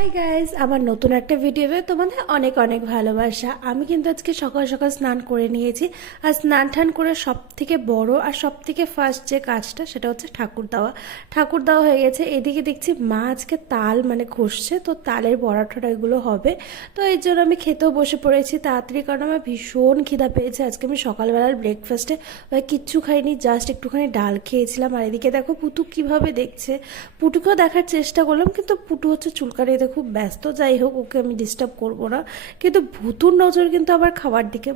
Hi guys, আমার নতুন একটা ভিডিওতে তোমাদের অনেক অনেক ভালোবাসা। আমি কিন্তু আজকে সকাল সকাল স্নান করে নিয়েছি। আর স্নান টান করে সব থেকে বড় আর সব থেকে ফার্স্ট যে কাজটা সেটা হচ্ছে ঠাকুর দেওয়া হয়ে গেছে। এদিকে দেখছি মা আজকে তাল ঘষছে, তো তালের বড়া টড়া এগুলো হবে। তো এই জন্য আমি খেতেও বসে পড়েছি তাড়াতাড়ি, কারণ আমার ভীষণ খিদা পেয়েছে। আজকে আমি সকালবেলার ব্রেকফাস্টে কিচ্ছু খাইনি, জাস্ট একটুখানি ডাল খেয়েছিলাম। আর এদিকে দেখো পুটু কিভাবে দেখছে। পুটুকেও দেখার চেষ্টা করলাম, কিন্তু পুটু হচ্ছে চুলকানিতে খুব ব্যস্ত। যাই হোক, ওকে আমি ডিস্টার্ব করবো না। কিন্তু ভুতুর নজর কিন্তু আবার খাবার দিকে,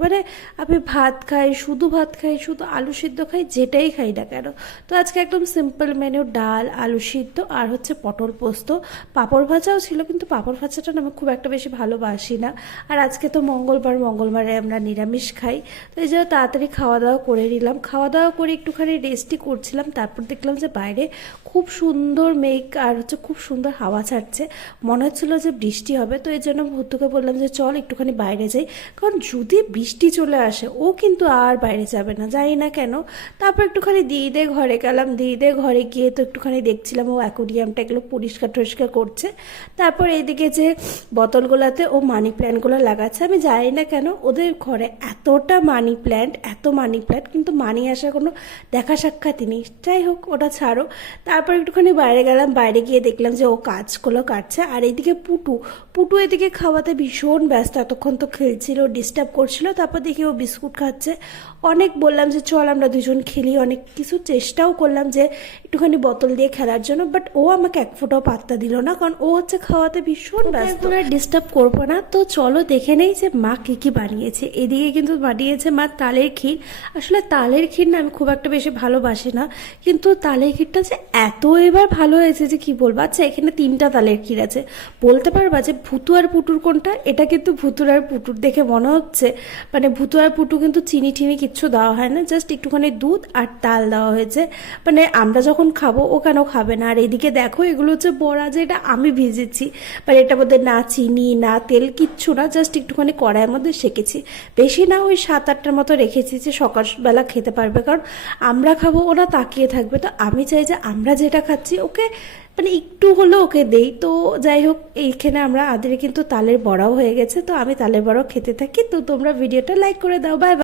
আমি ভাত খাই, শুধু আলু সিদ্ধ খাই, যেটাই খাই না কেন। তো আজকে একদম সিম্পল মেনু, ডাল, আলু সিদ্ধ আর হচ্ছে পটল পোস্ত। পাঁপড় ভাজাও ছিল, কিন্তু পাঁপড় ভাজাটা না আমি খুব একটা বেশি ভালোবাসি না। আর আজকে তো মঙ্গলবারে আমরা নিরামিষ খাই। তো এই জন্য তাড়াতাড়ি খাওয়া দাওয়া করে নিলাম। খাওয়া দাওয়া করে একটুখানি রেস্টই করছিলাম। তারপর দেখলাম যে বাইরে খুব সুন্দর মেঘ আর হচ্ছে খুব সুন্দর হাওয়া ছাড়ছে। মনে হচ্ছিল যে বৃষ্টি হবে। তো এই জন্য ভর্তুকে বললাম যে চল একটুখানি বাইরে যাই, কারণ যদি বৃষ্টি চলে আসে ও কিন্তু আর বাইরে যাবে না, জানি না কেন। তারপর একটুখানি দিদিদের ঘরে গেলাম। দিদিদের ঘরে গিয়ে তো একটুখানি দেখছিলাম ও অ্যাকোরিয়ামটা এগুলো পরিষ্কার টরিষ্কার করছে। তারপর এইদিকে যে বোতলগুলোতে ও মানি প্ল্যান্টগুলো লাগাচ্ছে। আমি জানি না কেন ওদের ঘরে এতটা মানি প্ল্যান্ট, কিন্তু মানি আসার কোনো দেখা সাক্ষাৎই নেই। যাই হোক, ওটা ছাড়ো। তারপর একটুখানি বাইরে গেলাম। বাইরে গিয়ে দেখলাম যে ও কাজগুলো কাটছে। আর এইদিকে পুটু এদিকে খাওয়াতে ভীষণ ব্যস্ত। এতক্ষণ তো খেলছিল, ডিস্টার্ব করছিল। তারপর দেখি ও বিস্কুট খাচ্ছে। অনেক বললাম যে চল আমরা দুজন খেলি, অনেক কিছু চেষ্টাও করলাম যে একটুখানি বোতল দিয়ে খেলার জন্য, বাট ও আমাকে এক ফোঁটাও পাত্তা দিল না, কারণ ও হচ্ছে খাওয়াতে ভীষণ ব্যস্ত। ডিস্টার্ব করবো না। তো চলো দেখে নেই যে মা কি বানিয়েছে। এদিকে কিন্তু বানিয়েছে মা তালের ক্ষীর। আসলে তালের ক্ষীর না আমি খুব একটা বেশি ভালোবাসি না, কিন্তু তালের ক্ষীরটা যে এত এবার ভালো হয়েছে যে কি বলবো। আচ্ছা, এখানে 3টা তালের ক্ষীর আছে। বলতে পারবা যে ভুতু আর পুটুর কোনটা? এটা কিন্তু ভুতুর আর পুটুর। দেখে মনে হচ্ছে ভুতু আর পুটু কিন্তু চিনি টিনি কিচ্ছু দেওয়া হয় না, জাস্ট একটুখানি দুধ আর তাল দেওয়া হয়েছে। আমরা যখন খাবো ও কেন খাবে না। আর এদিকে দেখো এগুলো হচ্ছে বড়া, যে এটা আমি ভিজেছি। এটার মধ্যে না চিনি না তেল কিচ্ছু না, জাস্ট একটুখানি কড়াইয়ের মধ্যে সেকেছি। বেশি না, ওই 7-8টার মতো রেখেছি যে সকালবেলা খেতে পারবে, কারণ আমরা খাবো ওরা তাকিয়ে থাকবে। তো আমি চাই যে আমরা যেটা খাচ্ছি ওকে একটু হলেও ওকে দেই। তো যাই হোক, এইখানে আমরা আদের কিন্তু তালের বড়াও হয়ে গেছে। তো আমি তালের বড়াও খেতে থাকি। তো তোমরা ভিডিওটা লাইক করে দাও। বাই।